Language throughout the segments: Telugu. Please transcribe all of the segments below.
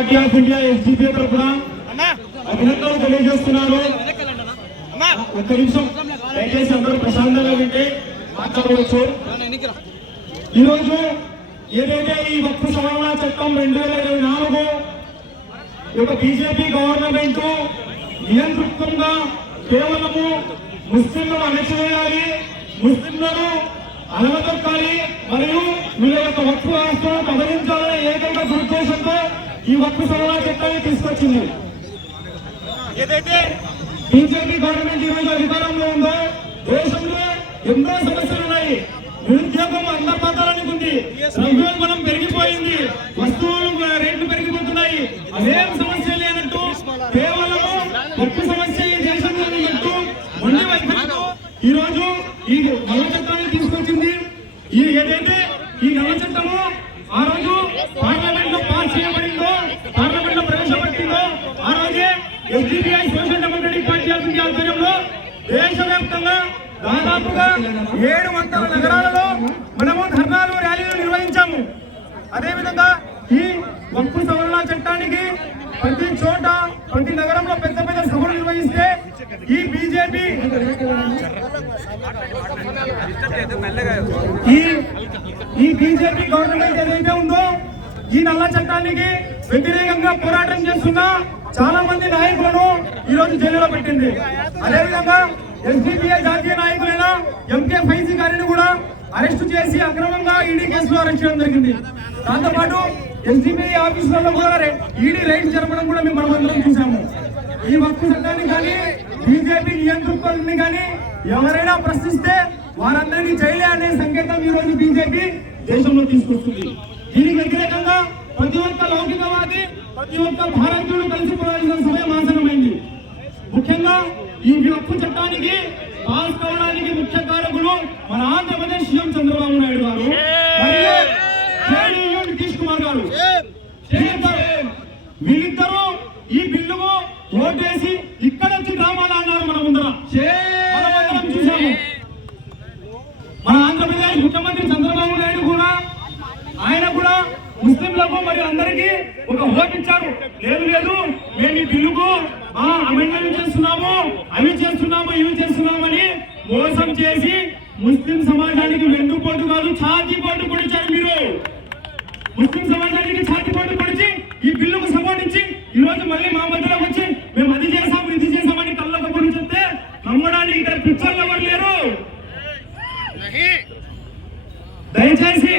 ఇండియా ఎస్డిపి తరఫున అభినందనలు తెలియజేస్తున్నాను. ఒక్క నిమిషం దయచేసి అందరూ ప్రశాంతంగా వింటే మాట్లాడవచ్చు. ఈరోజు ఏదైతే ఈ వక్ఫ్ సవరణ చట్టం రెండు వేల ఇరవై నాలుగు యొక్క బీజేపీ గవర్నమెంట్ నియంతృత్వంగా కేవలము ముస్లింలను అణచివేయాలి ముస్లింలను అలవతొక్కాలి మరియు వీళ్ళ యొక్క వక్ఫ్ ఏకైక దురుద్దేశంతో ఈ వక్ఫ్ సవరణ చట్టాన్ని తీసుకొచ్చింది. ఏదైతే బీజేపీ గవర్నమెంట్ ఈ రోజు అధికారంలో ఉందో దేశంలో ఎన్నో సమస్యలు ఉన్నాయి. నిరుద్యోగం అందపాతాలని ఉంది. ద్రవ్యోల్బణం పెరిగిపోయింది. వస్తువులు రేట్లు పెరిగిపోతున్నాయి. అదేం సమస్య లేనట్టు కేవలము ఒక్క సమస్య ఈ దేశంలో మొండి వైఖరితో ఈ రోజు ఈ నల్ల చట్టాన్ని తీసుకొచ్చింది. ఈ ఏదైతే ఈ నల్ల చట్టము ఆ రోజు పార్లమెంట్లో పాస్ చేయబడిందో పార్లమెంట్లో ప్రవేశపెట్టిందో ఆ రోజే CPI social democratic party of India ఆధ్వర్యంలో దేశవ్యాప్తంగా దాదాపుగా ఏడు వందల నగరాలలో మనము ధర్నాలు ర్యాలీలు నిర్వహించాము. అదేవిధంగా ఈ వక్ఫ్ సవరణ చట్టానికి ప్రతి చోట ప్రతి నగరంలో పెద్ద పెద్ద సభలు నిర్వహిస్తే ఈ బీజేపీ ఈ ఈ బీజేపీ గవర్నమెంట్ ఏదైతే ఉందో ఈ నల్ల చట్టానికి వ్యతిరేకంగా పోరాటం చేస్తున్న చాలా మంది నాయకులను ఈ రోజు జైలులో పెట్టింది. అదేవిధంగా ఎస్డిపిఐ జాతీయ నాయకులైన ఎంకే ఫైజీ గారిని కూడా అరెస్ట్ చేసి అక్రమంగా ఈడీ కేసులో అరెస్ట్ చేయడం జరిగింది. దాంతో పాటు ఎస్డిపిఐ ఆఫీసులలో కూడా ఈడీ రైడ్ జరపడం కూడా మేము మనమందరం చూసాము ఈ వక్ఫ్ సంఘాన్ని కానీ బీజేపీ నియంతృత్వాన్ని కానీ ఎవరైనా ప్రశ్నిస్తే వారందరినీ జైలే అనే సంకేతం ఈ రోజు బీజేపీ దేశంలో తీసుకొస్తుంది. దీనికి వ్యతిరేకంగా ప్రతి ఒక్క లౌకికవాది ప్రతి ఒక్క భారతీయుడు కలిసిపోవాల్సిన సమయం ఆసనమైంది ముఖ్యంగా ఈ హక్కు చట్టానికి పాస్ కావడానికి ముఖ్య కారకులు మన ఆంధ్రప్రదేశ్ సీఎం చంద్రబాబు నాయుడు గారు. మరియు నితీష్ కుమార్ గారు. వీళ్ళిద్దరూ- ఈ బిల్లుకు ఓటేసి ఇక్కడ వచ్చి డ్రామాలు అన్నారు మన ముందర. చూసాము మన ఆంధ్రప్రదేశ్ ముఖ్యమంత్రి చంద్రబాబు నాయుడు కూడా ఆయన కూడా ముస్లింలకు మరియు అందరికీ ఒక హోప్ ఇచ్చారు. లేదు లేదు మేము ఈ బిల్లుకు అమెండ్మెంట్ చేస్తున్నాము అవి చేస్తున్నాము ఇవి చేస్తున్నామని మోసం చేసి ముస్లిం సమాజానికి వెన్నుపోటు కాదు ఛాతీపోటు పొడిచారు మీరు. ముస్లిం సమాజానికి ఛాతీపోటు పొడిచి ఈ బిల్లుకు సపోర్ట్ ఇచ్చి ఈ రోజు మళ్ళీ మా మధ్యలోకి వచ్చి మేము అది చేసాము ఇది చేసామని కళ్ళకు పొడి చెప్తే నమ్మడానికి ఇక్కడ పిక్చర్లు ఎవరు లేరు. దయచేసి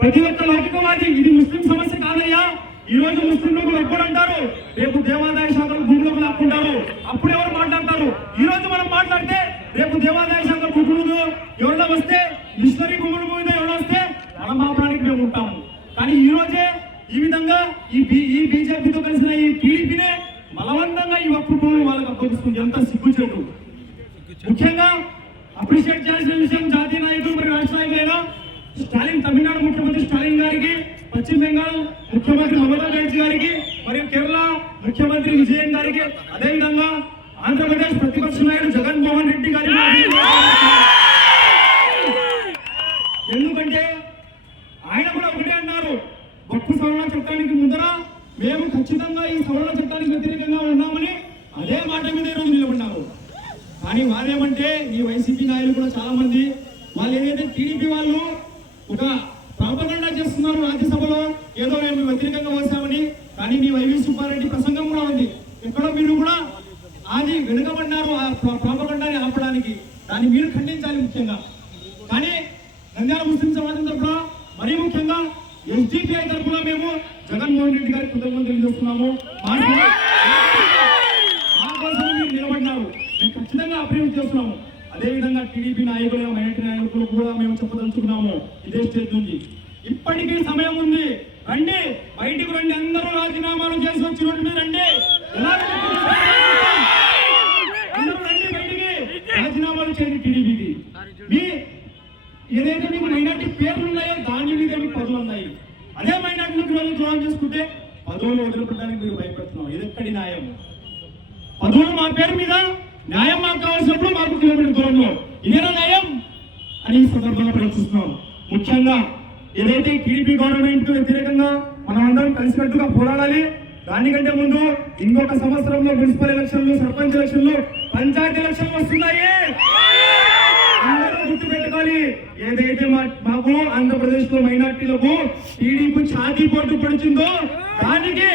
ప్రతి ఒక్క లౌకికవాది ఇది ముస్లిం సమస్య రోజు ముస్లింలకు ఎప్పుడు అంటారు రేపు దేవాదాయ శాఖలు భూములకు లాక్కుంటారు. అప్పుడు ఎవరు మాట్లాడతారు? ఈ రోజు మనం మాట్లాడితే రేపు దేవాదాయ శాఖ భూములు ఎవరో వస్తే మిషనరీ భూముల మీద ఎవరో వస్తే మన మాపడానికి మేము ఉంటాము. కానీ ఈ రోజే ఈ విధంగా ఈ ఈ బీజేపీతో కలిసిన ఈ టీడీపీనే బలవంతంగా ఈ ఒక్క వాళ్ళకి అప్పగిస్తుంది ఎంత సిగ్గుచేటు. ముఖ్యంగా అప్రిషియేట్ చేయాల్సిన విషయం జాతీయ నాయకులు మరియు రాష్ట్ర నాయకులైన స్టాలిన్ తమిళనాడు ముఖ్యమంత్రి స్టాలిన్ గారికి పశ్చిమ బెంగాల్ ముఖ్యమంత్రి మమతా బెనర్జీ గారికి మరియు కేరళ ముఖ్యమంత్రి విజయన్ గారికి అదేవిధంగా ఆంధ్రప్రదేశ్ ప్రతిపక్ష నాయుడు జగన్మోహన్ రెడ్డి గారికి ఎందుకంటే ఆయన కూడా ఒకటే అన్నారు గొప్ప సవరణ చట్టానికి ముందర మేము ఖచ్చితంగా ఈ సవరణ చట్టానికి వ్యతిరేకంగా ఉన్నామని అదే మాట మీద ఈరోజు నిలబడ్డారు. కానీ వారేమంటే ఈ వైసీపీ నాయకులు కూడా చాలా మంది వాళ్ళు ఏదైతే టీడీపీ వాళ్ళు ఒక ప్రాపగండా చేస్తున్నారు రాజ్యసభలో. ఏదో మేము వ్యతిరేకంగా వస్తామని. కానీ మీ వైవి సుబ్బారెడ్డి ప్రసంగం కూడా ఉంది. ఎక్కడో మీరు కూడా అది వెనుకబడ్డారు ఆ ప్రాపగండాని ఆపడానికి. దాన్ని మీరు ఖండించాలి ముఖ్యంగా. కానీ నంద్యాల ముస్లిం సమాజం తరఫున మరీ ముఖ్యంగా ఎస్డిపిఐ తరఫున మేము జగన్మోహన్ రెడ్డి గారికి కృతజ్ఞతలు తెలియజేస్తున్నాము. కోసం మీరు నిలబడినారు. మేము ఖచ్చితంగా అభివృద్ధి చేస్తున్నాము. అదేవిధంగా టీడీపీ నాయకులు మైనార్టీ నాయకులు కూడా మేము చెప్పదలుచుకున్నాము. ఇదే స్టేజ్ నుంచి. ఇప్పటికీ సమయం ఉంది. రండి. బయటికి రండి. అందరూ రాజీనామాలు చేసి వచ్చి రోడ్డు మీద రండి. అందరూ రండి బయటికి. రాజీనామాలు చేయండి టీడీపీకి. మీ ఏదైతే మీకు మైనార్టీ పేర్లు ఉన్నాయో దాని మీద మీకు పదవులు ఉన్నాయి. అదే మైనార్టీలకు రోజు ద్రోహం చేసుకుంటే పదవులు వదిలిపెట్టడానికి మీరు భయపడుతున్నాం. ఇది ఎక్కడి న్యాయం? పదవులు మా పేరు మీద న్యాయం మాకు కావాల్సినప్పుడు మాకు కిలోమీటర్ దూరంలో. ఇదేనా న్యాయం? అని ఈ సందర్భంగా ప్రశ్నిస్తున్నాం. ముఖ్యంగా ఏదైతే టీడీపీ గవర్నమెంట్ వ్యతిరేకంగా మనం అందరం కలిసికట్టుగా పోరాడాలి దానికంటే ముందు ఇంకొక సంవత్సరంలో మున్సిపల్ ఎలక్షన్లు సర్పంచ్ ఎలక్షన్లు పంచాయతీ ఎలక్షన్లు వస్తున్నాయి అందరూ ఏదైతే మా- మాకు ఆంధ్రప్రదేశ్లో మైనార్టీలకు టీడీపీ ఛాతీ పోటు పడుతుందో దానికి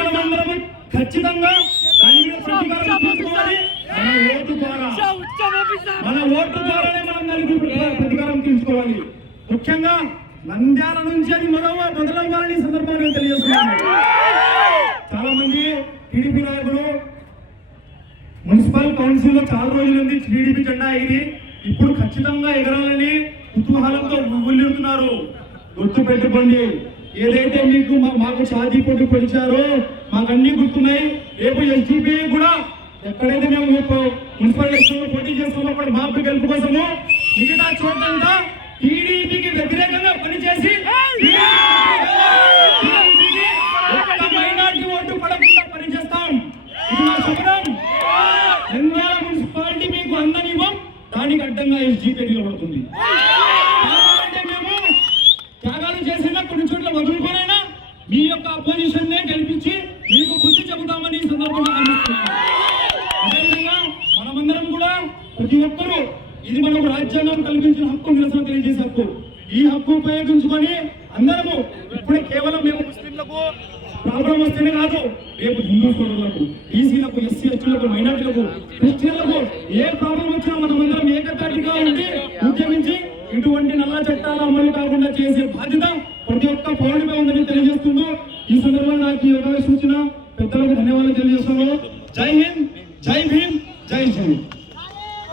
మనమందరం ఖచ్చితంగా దాని మీద ప్రతీకారం మన ఓటు ద్వారా మన ఓటు ద్వారానే మనం దానికి ప్రతీకారం తీసుకోవాలి ముఖ్యంగా నంద్యాల నుంచి అది మొదల మొదలవ్వాలని ఈ సందర్భంగా తెలియజేస్తున్నాను. చాలా మంది టీడీపీ నాయకులు మున్సిపల్ కౌన్సిల్లో చాలా రోజుల నుంచి టీడీపీ జెండా ఇది ఇప్పుడు ఖచ్చితంగా ఎగరాలని కుతూహలంతో ఉవ్వులిరుతున్నారు గుర్తు పెట్టుకోండి ఏదైతే మీకు మా- మాకు షాదీ పొట్టు పెంచారో మాకు అన్ని గుర్తున్నాయి. రేపు ఎస్డిపి కూడా ఎక్కడైతే మేము మున్సిపల్ ఎలక్షన్లో పోటీ చేస్తున్నప్పుడు అక్కడ గెలుపు కోసము మిగతా చోటంతా టీడీపీకి వ్యతిరేకంగా పనిచేసి మైనార్టీ ఓటు పడకుండా పనిచేస్తాం. ఇది మా శపథం నంద్యాల మున్సిపాలిటీ మీకు అందనివ్వం. దానికి అడ్డంగా ఎస్జీపీ నిలబడుతుంది. మేము త్యాగాలు చేసినా కొన్ని చోట్ల వదులుకోనైనా మీ యొక్క అపోజిషన్ నే గెలిపించి మీకు బుద్ధి చెబుతామని ఈ సందర్భంగా అందిస్తున్నాను అదేవిధంగా మనమందరం కూడా ప్రతి ఒక్కరూ ఇది ప్రజలకు కల్పించిన హక్కు నిరసన తెలియజేసే హక్కు. ఈ హక్కు ఉపయోగించుకొని అందరము ఇప్పుడే కేవలం మేము ముస్లింలకు ప్రాబ్లం వస్తేనే కాదు రేపు హిందూ సోదరులకు బీసీలకు ఎస్సీ ఎస్టీలకు మైనార్టీలకు క్రిస్టియన్లకు ఏ ప్రాబ్లం వచ్చినా మనం అందరం ఏకతాటిగా ఉండి ఉద్యమించి ఇటువంటి నల్ల చట్టాలు అమలు కాకుండా చేసే బాధ్యత ప్రతి ఒక్క పౌరుడిపై ఉందని తెలియజేస్తుందో ఈ సందర్భంగా నాకు ఈ అవకాశం ఇచ్చిన పెద్దలకు ధన్యవాదాలు తెలియజేస్తున్నాను. జై హింద్ జై భీమ్.